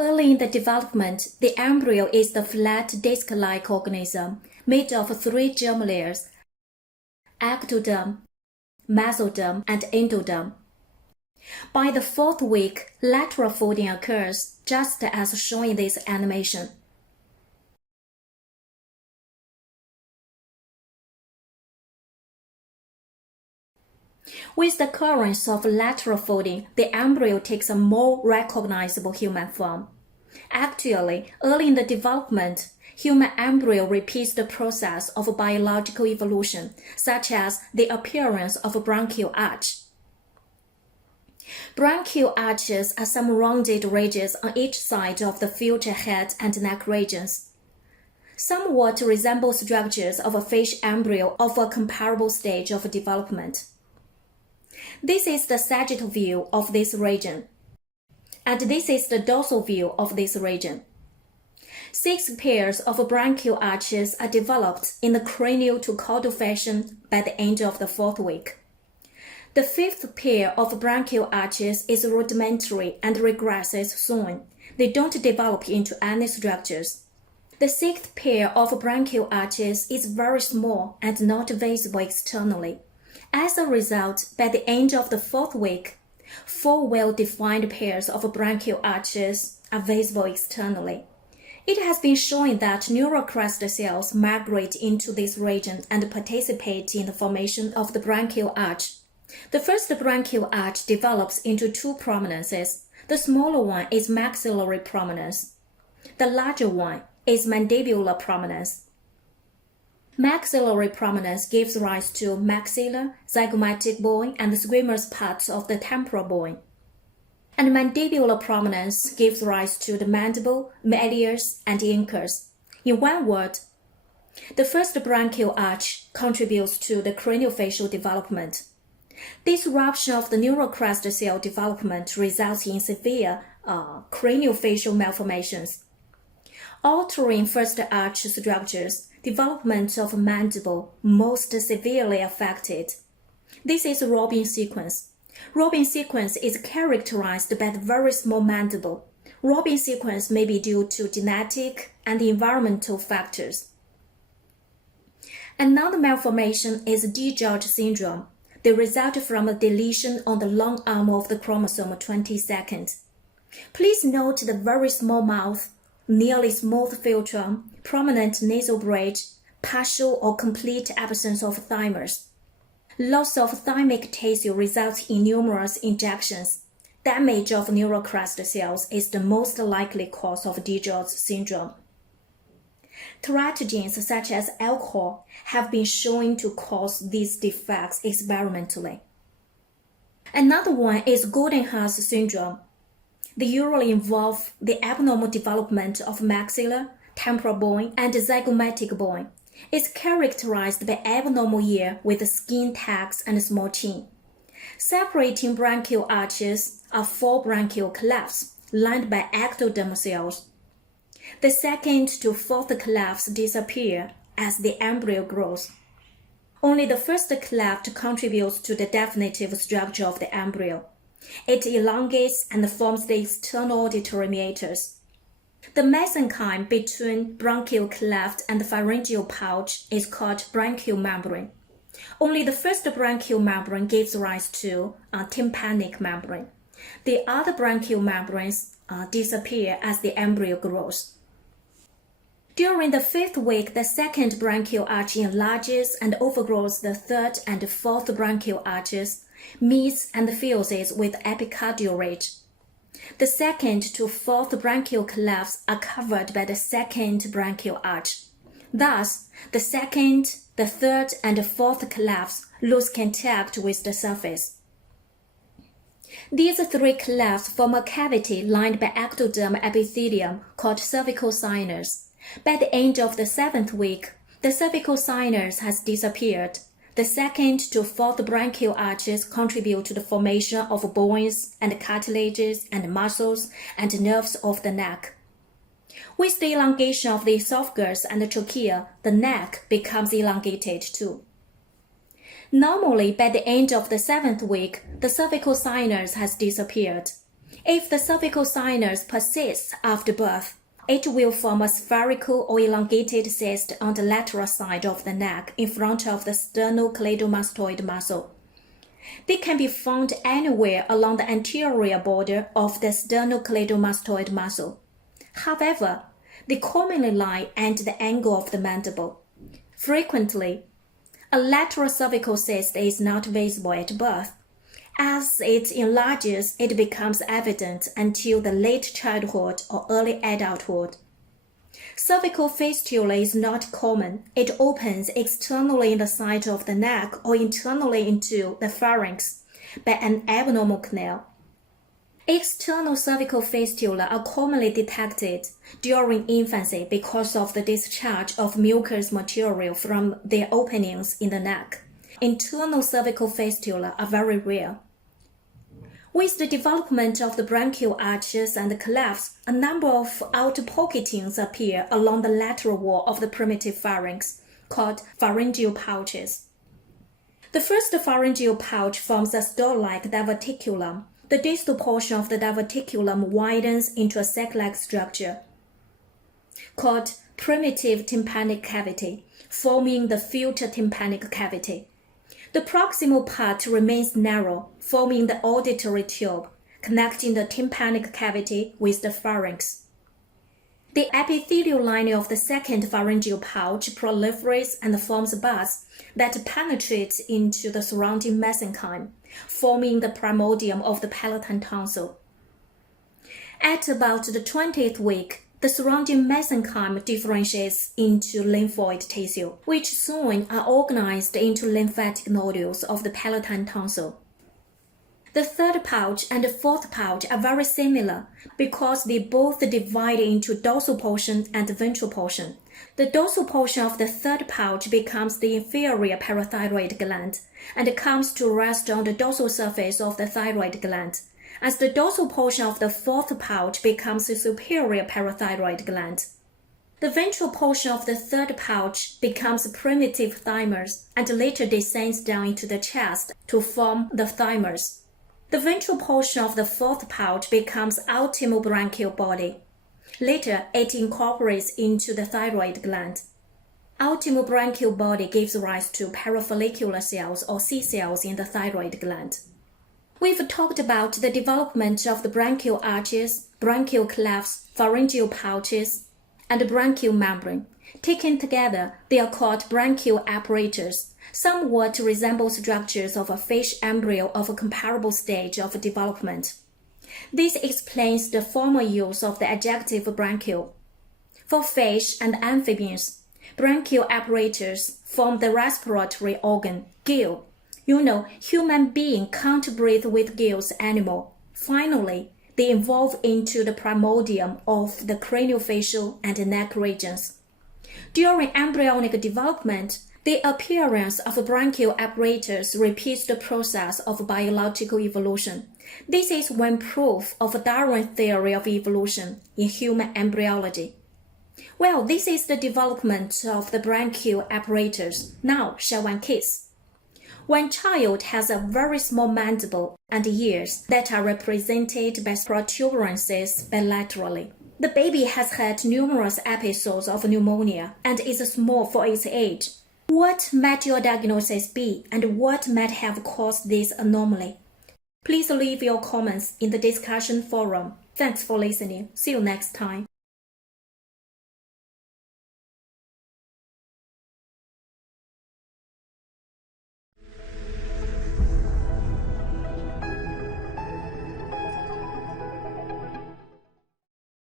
Early in the development, the embryo is the flat disc-like organism made of 3 germ layers: ectoderm, mesoderm, and endoderm. By the 4th week, lateral folding occurs, just as shown in this animation. With the occurrence of lateral folding, the embryo takes a more recognizable human form. Actually, early in the development, human embryo repeats the process of biological evolution, such as the appearance of a branchial arch. Branchial arches are some rounded ridges on each side of the future head and neck regions, somewhat resemble structures of a fish embryo of a comparable stage of development. This is the sagittal view of this region, and this is the dorsal view of this region. 6 pairs of branchial arches are developed in the cranial to caudal fashion by the end of the 4th week. The 5th pair of branchial arches is rudimentary and regresses soon. They don't develop into any structures. The 6th pair of branchial arches is very small and not visible externally. As a result, by the end of the 4th week, 4 well-defined pairs of branchial arches are visible externally. It has been shown that neural crest cells migrate into this region and participate in the formation of the branchial arch. The first branchial arch develops into 2 prominences. The smaller one is maxillary prominence. The larger one is mandibular prominence. Maxillary prominence gives rise to maxilla, zygomatic bone, and the squamous parts of the temporal bone. And mandibular prominence gives rise to the mandible, malleus, and incus. In one word, the first branchial arch contributes to the craniofacial development. Disruption of the neural crest cell development results in severe craniofacial malformations. Altering first arch structures, development of mandible most severely affected. This is Robin sequence. Robin sequence is characterized by the very small mandible. Robin sequence may be due to genetic and environmental factors. Another malformation is DiGeorge syndrome. They result from a deletion on the long arm of the chromosome 22nd. Please note the very small mouth, nearly smooth philtrum, prominent nasal bridge, partial or complete absence of thymus. Loss of thymic tissue results in numerous injections. Damage of neural crest cells is the most likely cause of DiGeorge syndrome. Teratogens such as alcohol have been shown to cause these defects experimentally. Another one is Goldenhar syndrome. They usually involve the abnormal development of maxilla, temporal bone, and zygomatic bone. It's characterized by abnormal ear with skin tags and small chin. Separating branchial arches are 4 branchial clefts lined by ectodermal cells. The 2nd to 4th clefts disappear as the embryo grows. Only the first cleft contributes to the definitive structure of the embryo. It elongates and forms the external auditory meatus. The mesenchyme between branchial cleft and the pharyngeal pouch is called branchial membrane. Only the first branchial membrane gives rise to a tympanic membrane. The other branchial membranes disappear as the embryo grows. During the 5th week, the 2nd branchial arch enlarges and overgrows the 3rd and 4th branchial arches, meets and fuses with epicardial ridge. The 2nd to 4th branchial clefts are covered by the 2nd branchial arch. Thus, the 2nd, the 3rd, and 4th clefts lose contact with the surface. These 3 clefts form a cavity lined by ectoderm epithelium called cervical sinus. By the end of the 7th week, the cervical sinus has disappeared. The 2nd to 4th branchial arches contribute to the formation of bones and cartilages and muscles and nerves of the neck. With the elongation of the esophagus and the trachea, the neck becomes elongated too. Normally, by the end of the 7th week, the cervical sinus has disappeared. If the cervical sinus persists after birth, it will form a spherical or elongated cyst on the lateral side of the neck in front of the sternocleidomastoid muscle. They can be found anywhere along the anterior border of the sternocleidomastoid muscle. However, they commonly lie at the angle of the mandible. Frequently, a lateral cervical cyst is not visible at birth. As it enlarges, it becomes evident until the late childhood or early adulthood. Cervical fistula is not common. It opens externally in the side of the neck or internally into the pharynx by an abnormal canal. External cervical fistula are commonly detected during infancy because of the discharge of mucous material from their openings in the neck. Internal cervical fistula are very rare. With the development of the branchial arches and the clefts, a number of outpocketings appear along the lateral wall of the primitive pharynx, called pharyngeal pouches. The first pharyngeal pouch forms a stole-like diverticulum. The distal portion of the diverticulum widens into a sac-like structure, called primitive tympanic cavity, forming the future tympanic cavity. The proximal part remains narrow, forming the auditory tube, connecting the tympanic cavity with the pharynx. The epithelial lining of the second pharyngeal pouch proliferates and forms buds that penetrate into the surrounding mesenchyme, forming the primordium of the palatine tonsil. At about the 20th week, the surrounding mesenchyme differentiates into lymphoid tissue, which soon are organized into lymphatic nodules of the palatine tonsil. The third pouch and the fourth pouch are very similar because they both divide into dorsal portion and ventral portion. The dorsal portion of the third pouch becomes the inferior parathyroid gland and comes to rest on the dorsal surface of the thyroid gland, as the dorsal portion of the fourth pouch becomes the superior parathyroid gland. The ventral portion of the third pouch becomes primitive thymus and later descends down into the chest to form the thymus. The ventral portion of the fourth pouch becomes ultimo branchial body. Later, it incorporates into the thyroid gland. Ultimo branchial body gives rise to parafollicular cells or C cells in the thyroid gland. We've talked about the development of the branchial arches, branchial clefts, pharyngeal pouches, and the branchial membrane. Taken together, they are called branchial apparatus, somewhat resemble structures of a fish embryo of a comparable stage of development. This explains the formal use of the adjective branchial. For fish and amphibians, branchial apparatus form the respiratory organ, gill. Human being can't breathe with gills anymore. Finally, they evolve into the primordium of the craniofacial and neck regions. During embryonic development, the appearance of branchial apparatus repeats the process of biological evolution. This is one proof of Darwin's theory of evolution in human embryology. Well, this is the development of the branchial apparatus. Now, shall one kiss? One child has a very small mandible and ears that are represented by protuberances bilaterally. The baby has had numerous episodes of pneumonia and is small for its age. What might your diagnosis be and what might have caused this anomaly? Please leave your comments in the discussion forum. Thanks for listening. See you next time.